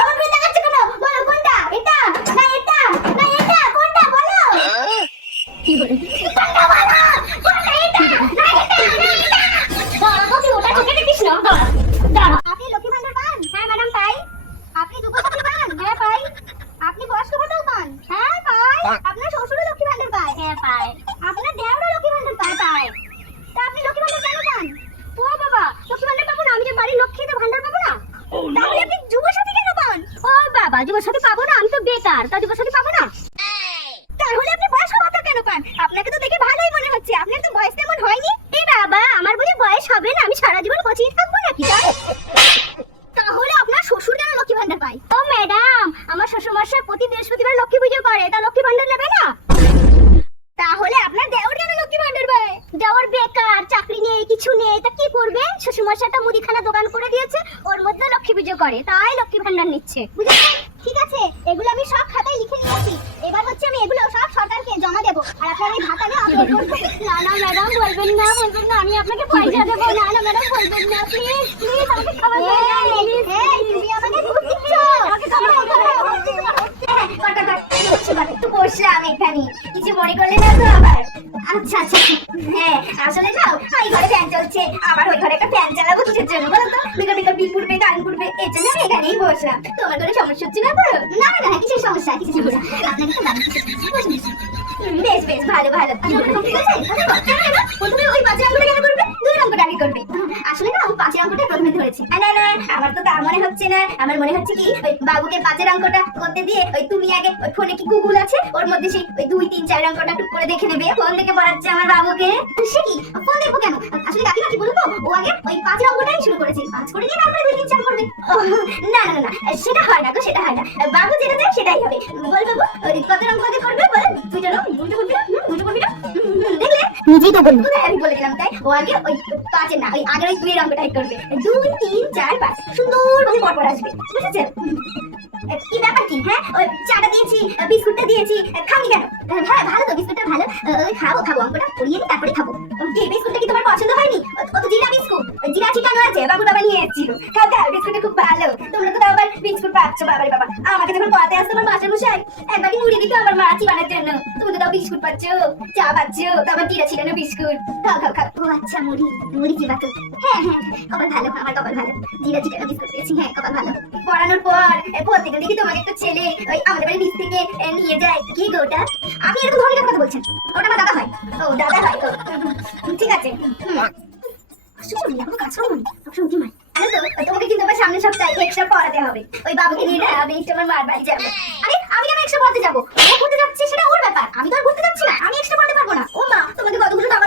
আমার করে দেখাচ্ছ কেন? বলো কোনটা? এটা না এটা না এটা কোনটা বলো? কি বলে? কোনটা বলো? কোনটা এটা না এটা না এটা? দাঁড়াও তুই ওটা চোখে দেখিস না। দাঁড়াও। আপনি লক্ষ্মী ভান্ডার পান? হ্যাঁ ম্যাডাম পাই। আপনি যুবসাথী পান? হ্যাঁ পাই। আপনি বয়স্ক ভাতাও পান? হ্যাঁ পাই। আপনার শ্বশুরও লক্ষ্মী ভান্ডার পায়? হ্যাঁ পায়। আপনার দেওরও লক্ষ্মী ভান্ডার পায়? পায়। তা আপনি লক্ষ্মী ভান্ডার কেন পান? ও বাবা, লক্ষ্মী ভান্ডার পাবো না? আমি যে বাড়ির লক্ষ্মী, তো ভান্ডার পাবো না? তাহলে আপনি যুবসাথী কেন পান? ও বাবা, যুবসাথী পাবো না? আমি তো বেকার, তা যুবসাথী পাবো না? তাহলে আপনি বয়স্ক ভাতা কেন পান? আপনাকে তো দেখে ভালোই মনে হচ্ছে, আপনার তো বয়স তেমন হয়নি। এই বাবা, আমার বুঝি বয়স হবে না? আমি সারা জীবন কোচিং থাকবো নাকি? তাহলে আপনার শ্বশুর কেন লক্ষ্মী ভান্ডার পায়? ও ম্যাডাম, আমার শ্বশুর মশাই প্রতি বৃহস্পতিবার লক্ষ্মী পুজো করে, তা লক্ষ্মী ভান্ডার নেবে না? তাহলে আপনার দেওর কেন লক্ষ্মী ভান্ডার পায়? দেওর বেকার, চাকরি নেই, কিছু নেই, তা কি করবে? শ্বশুর মশাইটা মুদিখানা দোকান করে দিয়েছে, ওর মধ্যে লক্ষ্মী পুজো করে, তাই লক্ষ্মী ভান্ডার নিচ্ছে। বুঝেছেন? ঠিক আছে, এগুলো আমি সব খাতায় লিখে নিয়েছি। এবার হচ্ছে আমি এগুলো সব সরকারকে জমা দেবো, আর আপনার এই ভাতা নিয়ে আপলোড করব। না না ম্যাডাম, বলবেন না, বলবেন না, আমি আপনাকে পয়সা দেবো। না না ম্যাডাম, বলবেন না, প্লিজ প্লিজ আমাকে খাবার দিয়ে দেন। এই তুমি আমাকে দুধ দিচ্ছ? আমাকে খাবার দিতে একটু বসলাম এখানে, কিছু মনে করলে না তো আবার? আচ্ছা আচ্ছা, হ্যাঁ আসলে না, এই ঘরে ফ্যান চলছে, আবার ওই ঘরে একটা ফ্যান চালাবো কিসের জন্য বলো তো? বিকট বিকট বিল পড়বে, গান পড়বে, এর জন্য আমি এখানেই বসলাম। তোমার কোনো সমস্যা হচ্ছে না তো? না না না, কিসের সমস্যা, কিসের সমস্যা? আপনাকে তো দাম বেশ বেশ ভালো ভালো। ঠিক আছে, প্রথমে ওই 5 অঙ্কটা কেন করবে? 2 অঙ্কটা আগে করবে। আসলে না, ও 5 অঙ্কটা প্রথমে ধরেছে। না না, আমার তো তা মনে হচ্ছে না। আমার মনে হচ্ছে কি, ওই বাবুকে 5 অঙ্কটা করতে দিয়ে ওই তুমি আগে ওই ফোনে কি গুগল আছে, ওর মধ্যে সেই ওই 2 3 4 অঙ্কটা টুক করে দেখে নেবে। ফোন থেকে পড়াচ্ছে আমার বাবুকে। সে কি ফোন দেখবো কেন? আসলে কাকিমা কি বলতো, ও আগে ওই 5 অঙ্কটাই শুরু করেছে, 5 করে দিয়ে তারপরে 2 3 4 করবে। না না না, সেটা হয় না গো, সেটা হয় না। বাবু যেটা চায় সেটাই হবে। বল বাবু, ওই কত অঙ্ক আগে করবে বল? 2টা না, 2টা করবি না, 2টা করবি না। দেখলে নিজেই তো বলবো, আমি বলে দিলাম তাই। ও আগে ওই 5 না, ওই আগের ওই 2 এর অঙ্কটাই করবে। 2 3 4 5 সুন্দরভাবে পড় আসবে, বুঝেছেন? কি ব্যাপার কি? হ্যাঁ, ওই চাটা দিয়েছি, বিস্কুটটা দিয়েছি, খাওনি কেন? হ্যাঁ ভালো তো, বিস্কুটটা ভালো। খাবো খাবো, অঙ্কটা করিয়ে নি তারপরে খাবো। কি বিস্কুটটা কি তোমার পছন্দ হয়নি? ও তো জিরা বিস্কুট, জিরা চিটানো আছে, বাবু বাবা নিয়ে এসেছিল। খাও খাও, বিস্কুটটা খুব ভালো। তোমরা তো আবার বিস্কুট পাচ্ছ, বাবারে বাবা। আমাকে যখন পড়াতে আসতো আমার মাস্টার মশাই, একবারই মুড়ি দিত আমার মা চিবানোর জন্য। তুমি তো তাও বিস্কুট পাচ্ছ, চা পাচ্ছ, তো আবার জিরা চিটানো বিস্কুট। খাও খাও খাও। ও আচ্ছা, মুড়ি মুড়ি চিবাতো। হ্যাঁ হ্যাঁ, কপাল ভালো, আমার কপাল ভালো, জিরা চিটানো বিস্কুট পেয়েছি। হ্যাঁ কপাল ভালো। পড়ানোর পর প্রত্যেকটা দিকে তোমাকে একটা ছেলে ওই আমাদের বাড়ির নিচ থেকে নিয়ে যায়। কি গো ওটা? আপনি এরকম ধরনের কথা বলছেন? ওটা আমার দাদা হয়। ও দাদা হয় তো, ঠিক আছে। তোমাকে কিন্তু আবার সামনের সপ্তাহে এক্সট্রা পড়াতে হবে। ওই বাবুকে নিয়ে না, আমি একটু আমার মার বাড়ি যাবো। আরে আমি কেন এক্সট্রা পড়াতে যাবো? ও ঘুরতে যাচ্ছে, সেটা ওর ব্যাপার। আমি তো আর ঘুরতে যাচ্ছি না, আমি এক্সট্রা পড়াতে পারবো না। ও মা, তোমাকে কতগুলো টাকা